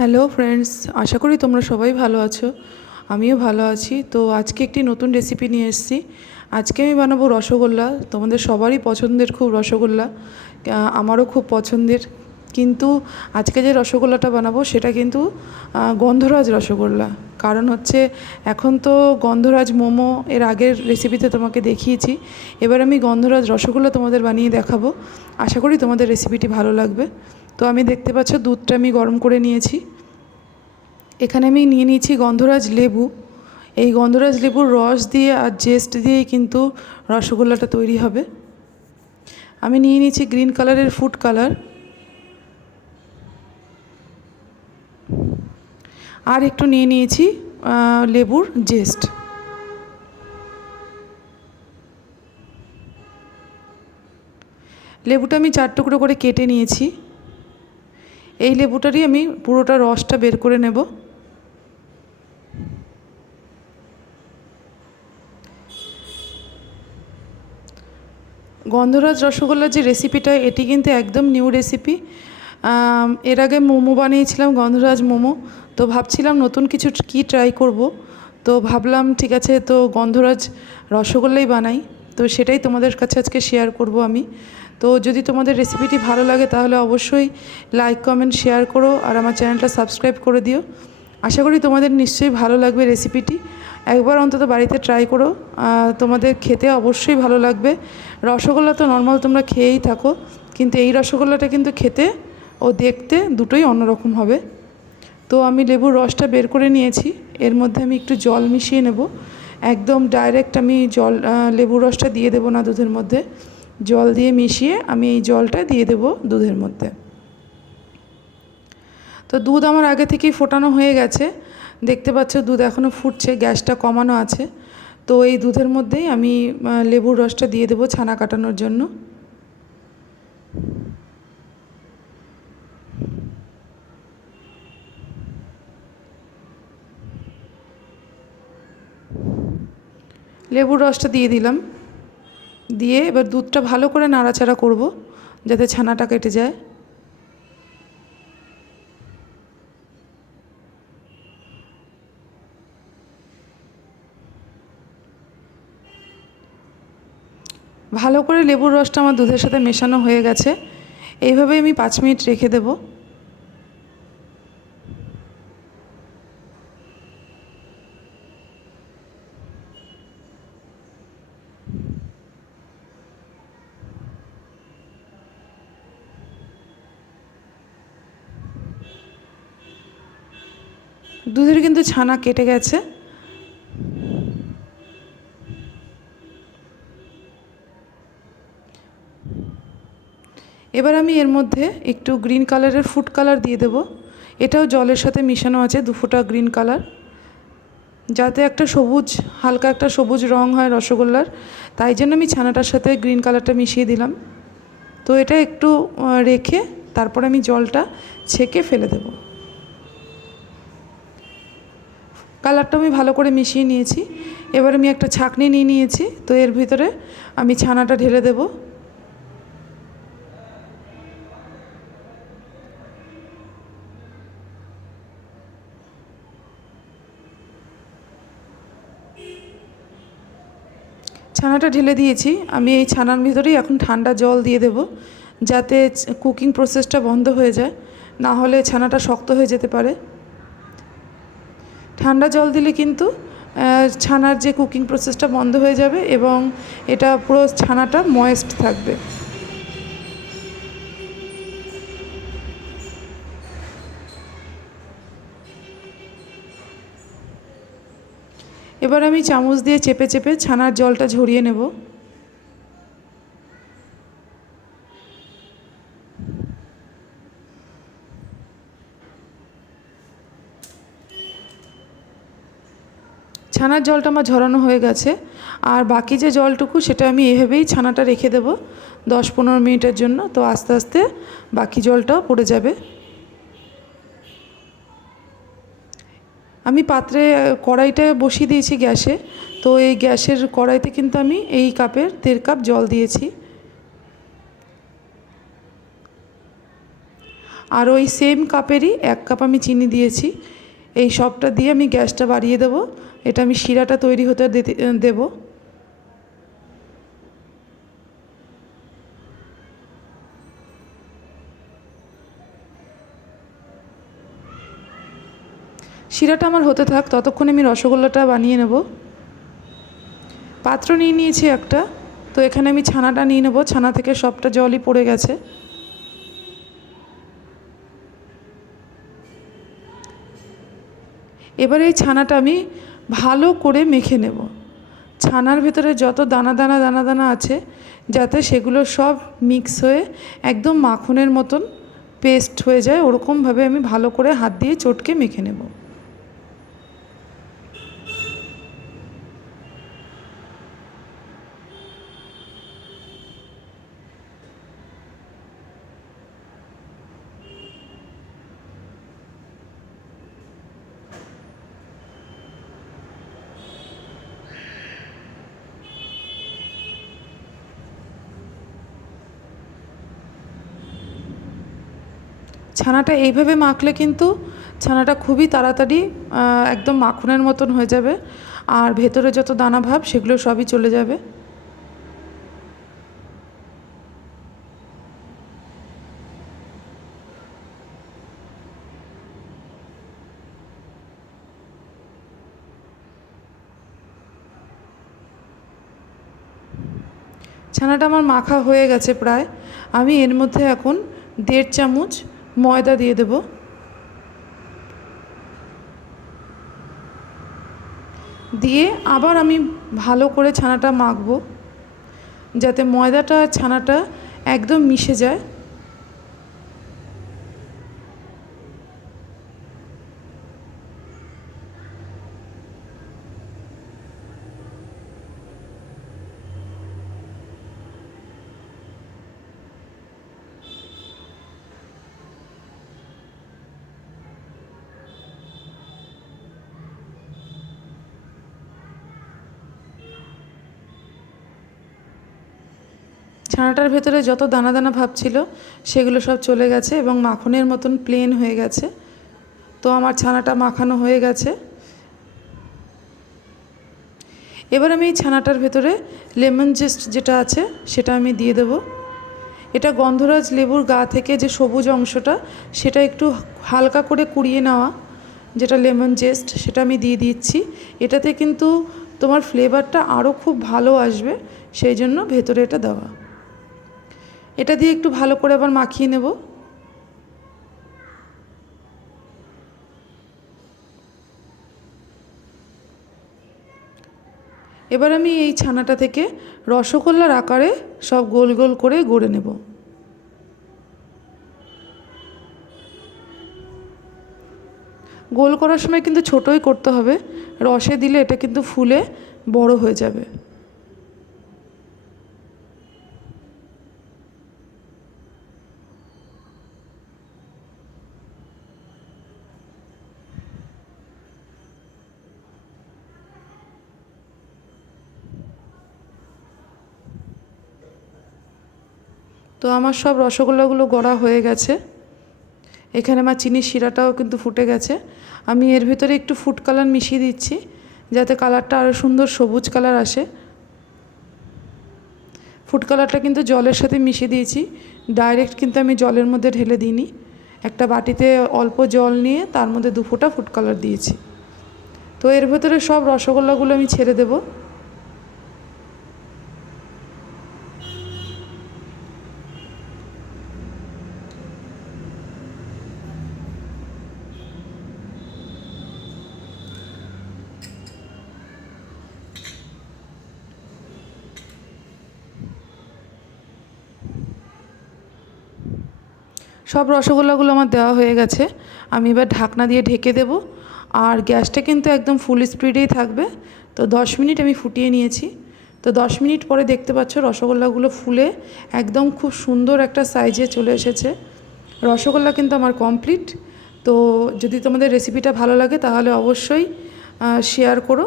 Hello friends, আশা করি তোমরা সবাই ভালো আছো। আমিও ভালো আছি। তো আজকে একটি নতুন রেসিপি নিয়ে এসেছি। আজকে আমি বানাবো রসগোল্লা। তোমাদের সবারই পছন্দের খুব রসগোল্লা, আমারও খুব পছন্দের। কিন্তু আজকে যে রসগোল্লাটা বানাবো সেটা কিন্তু গন্ধরাজ রসগোল্লা। কারণ হচ্ছে এখন তো গন্ধরাজ মোমো এর আগের রেসিপিতে তোমাকে দেখিয়েছি। এবার আমি গন্ধরাজ রসগোল্লা তোমাদের বানিয়ে দেখাবো। আশা করি তোমাদের রেসিপিটি ভালো লাগবে। তো আমি দেখতে পাচ্ছ দুধটা আমি গরম করে নিয়েছি। এখানে আমি নিয়ে নিয়েছি গন্ধরাজ লেবু। এই গন্ধরাজ লেবুর রস দিয়ে আর জেস্ট দিয়েই কিন্তু রসগোল্লাটা তৈরি হবে। আমি নিয়ে নিয়েছি গ্রিন কালারের ফুড কালার, আর একটু নিয়ে নিয়েছি লেবুর জেস্ট। লেবুটা আমি 4 টুকরো করে কেটে নিয়েছি। এই লেবুটারই আমি পুরোটা রসটা বের করে নেব। গন্ধরাজ রসগোল্লার যে রেসিপিটা, এটি কিন্তু একদম নিউ রেসিপি। এর আগে মোমো বানিয়েছিলাম, গন্ধরাজ মোমো। তো ভাবছিলাম নতুন কিছু কী ট্রাই করব। তো ভাবলাম ঠিক আছে, তো গন্ধরাজ রসগোল্লাই বানাই। তো সেটাই তোমাদের কাছে আজকে শেয়ার করব আমি। তো যদি তোমাদের রেসিপিটি ভালো লাগে তাহলে অবশ্যই লাইক কমেন্ট শেয়ার করো, আর আমার চ্যানেলটা সাবস্ক্রাইব করে দিও। আশা করি তোমাদের নিশ্চয়ই ভালো লাগবে রেসিপিটি। একবার অন্তত বাড়িতে ট্রাই করো, তোমাদের খেতে অবশ্যই ভালো লাগবে। রসগোল্লা তো নর্মাল তোমরা খেয়েই থাকো, কিন্তু এই রসগোল্লাটা কিন্তু খেতে ও দেখতে দুটোই অন্যরকম হবে। তো আমি লেবুর রসটা বের করে নিয়েছি। এর মধ্যে আমি একটু জল মিশিয়ে নেব। একদম ডাইরেক্ট আমি লেবুর রসটা দিয়ে দেবো না দুধের মধ্যে। জল দিয়ে মিশিয়ে আমি এই জলটা দিয়ে দেব দুধের মধ্যে। তো দুধ আমার আগে থেকেই ফোটানো হয়ে গেছে। দেখতে পাচ্ছ দুধ এখনও ফুটছে, গ্যাসটা কমানো আছে। তো এই দুধের মধ্যেই আমি লেবুর রসটা দিয়ে দেবো ছানা কাটানোর জন্য। লেবুর রসটা দিয়ে দিলাম। দিয়ে এবার দুধটা ভালো করে নাড়াচাড়া করব যাতে ছানাটা কেটে যায়। ভালো করে লেবুর রসটা আমার দুধের সাথে মেশানো হয়ে গেছে। এইভাবে আমি 5 মিনিট রেখে দেব। দুধের কিন্তু ছানা কেটে গেছে। এবার আমি এর মধ্যে একটু গ্রিন কালারের ফুড কালার দিয়ে দেব। এটাও জলের সাথে মিশানো আছে, 2 ফোঁটা গ্রিন কালার, যাতে একটা সবুজ, হালকা একটা সবুজ রং হয় রসগোল্লার। তাই জন্য আমি ছানাটার সাথে গ্রিন কালারটা মিশিয়ে দিলাম। তো এটা একটু রেখে তারপর আমি জলটা ছেঁকে ফেলে দেব। কালারটা আমি ভালো করে মিশিয়ে নিয়েছি। এবার আমি একটা ছাঁকনি নিয়ে নিয়েছি। তো এর ভিতরে আমি ছানাটা ঢেলে দেব। ছানাটা ঢেলে দিয়েছি। আমি এই ছানার ভিতরেই এখন ঠান্ডা জল দিয়ে দেব, যাতে কুকিং প্রসেসটা বন্ধ হয়ে যায়, না হলে ছানাটা শক্ত হয়ে যেতে পারে। ঠান্ডা জল দিলে কিন্তু ছানার যে কুকিং প্রসেসটা বন্ধ হয়ে যাবে এবং এটা পুরো ছানাটা ময়েস্ট থাকবে। এবার আমি চামচ দিয়ে চেপে চেপে ছানার জলটা ঝরিয়ে নেব। ছানার জলটা আমার ঝরানো হয়ে গেছে। আর বাকি যে জলটুকু সেটা আমি এভাবেই ছানাটা রেখে দেব 10-15 মিনিটের জন্য। তো আস্তে আস্তে বাকি জলটাও পড়ে যাবে। আমি পাত্রে কড়াইটা বসিয়ে দিয়েছি গ্যাসে। তো এই গ্যাসের কড়াইতে কিন্তু আমি এই কাপের 1.5 কাপ জল দিয়েছি। আর ওই সেম কাপেরই 1 কাপ আমি চিনি দিয়েছি। এই সবটা দিয়ে আমি গ্যাসটা বাড়িয়ে দেব। এটা আমি শিরাটা তৈরি হতে দেব। শিরাটা আমার হতে থাক, ততক্ষণে আমি রসগোল্লাটা বানিয়ে নেব। পাত্র নিয়ে নিয়েছি একটা, তো এখানে আমি ছানাটা নিয়ে নেব। ছানা থেকে সবটা জলই পড়ে গেছে। এবার এই ছানাটা আমি ভালো করে মেখে নেব। ছানার ভেতরে যত দানা দানা দানা দানা আছে, যাতে সেগুলো সব মিক্স হয়ে একদম মাখনের মতন পেস্ট হয়ে যায়, ওরকমভাবে আমি ভালো করে হাত দিয়ে চটকে মেখে নেব। ছানাটা এইভাবে মাখলে কিন্তু ছানাটা খুবই তাড়াতাড়ি একদম মাখনের মতন হয়ে যাবে, আর ভেতরে যত দানা ভাব সেগুলো সবই চলে যাবে। ছানাটা আমার মাখা হয়ে গেছে প্রায়। আমি এর মধ্যে এখন 1.5 চামচ ময়দা দিয়ে দেব। দিয়ে আবার আমি ভালো করে ছানাটা মাখবো, যাতে ময়দাটা আর ছানাটা একদম মিশে যায়। ছানাটার ভেতরে যত দানা দানা ভাব ছিল সেগুলো সব চলে গেছে এবং মাখনের মতন প্লেন হয়ে গেছে। তো আমার ছানাটা মাখানো হয়ে গেছে। এবার আমি এই ছানাটার ভেতরে লেমন জেস্ট যেটা আছে সেটা আমি দিয়ে দেব। এটা গন্ধরাজ লেবুর গা থেকে যে সবুজ অংশটা, সেটা একটু হালকা করে কুড়িয়ে নেওয়া, যেটা লেমন জেস্ট, সেটা আমি দিয়ে দিচ্ছি। এটাতে কিন্তু তোমার ফ্লেভারটা আরও খুব ভালো আসবে, সেই জন্য ভেতরে এটা দেওয়া। এটা দিয়ে একটু ভালো করে আবার মাখিয়ে নেব। এবার আমি এই ছানাটা থেকে রসগোল্লার আকারে সব গোল গোল করে গড়ে নেব। গোল করার সময় কিন্তু ছোটোই করতে হবে, রসে দিলে এটা কিন্তু ফুলে বড় হয়ে যাবে। তো আমার সব রসগোল্লাগুলো গড়া হয়ে গেছে। এখানে আমার চিনির শিরাটাও কিন্তু ফুটে গেছে। আমি এর ভিতরে একটু ফুড কালার মিশিয়ে দিচ্ছি, যাতে কালারটা আরও সুন্দর সবুজ কালার আসে। ফুড কালারটা কিন্তু জলের সাথে মিশিয়ে দিয়েছি, ডাইরেক্ট কিন্তু আমি জলের মধ্যে ঢেলে দিইনি। একটা বাটিতে অল্প জল নিয়ে তার মধ্যে 2 ফোঁটা ফুড কালার দিয়েছি। তো এর ভেতরে সব রসগোল্লাগুলো আমি ছেড়ে দেবো। সব রসগোল্লাগুলো আমার দেওয়া হয়ে গেছে। আমি এবার ঢাকনা দিয়ে ঢেকে দেব, আর গ্যাসটা কিন্তু একদম ফুল স্পিডেই থাকবে। তো 10 মিনিট আমি ফুটিয়ে নিয়েছি। তো 10 মিনিট পরে দেখতে পাচ্ছ রসগোল্লাগুলো ফুলে একদম খুব সুন্দর একটা সাইজে চলে এসেছে। রসগোল্লা কিন্তু আমার কমপ্লিট। তো যদি তোমাদের রেসিপিটা ভালো লাগে তাহলে অবশ্যই শেয়ার করো।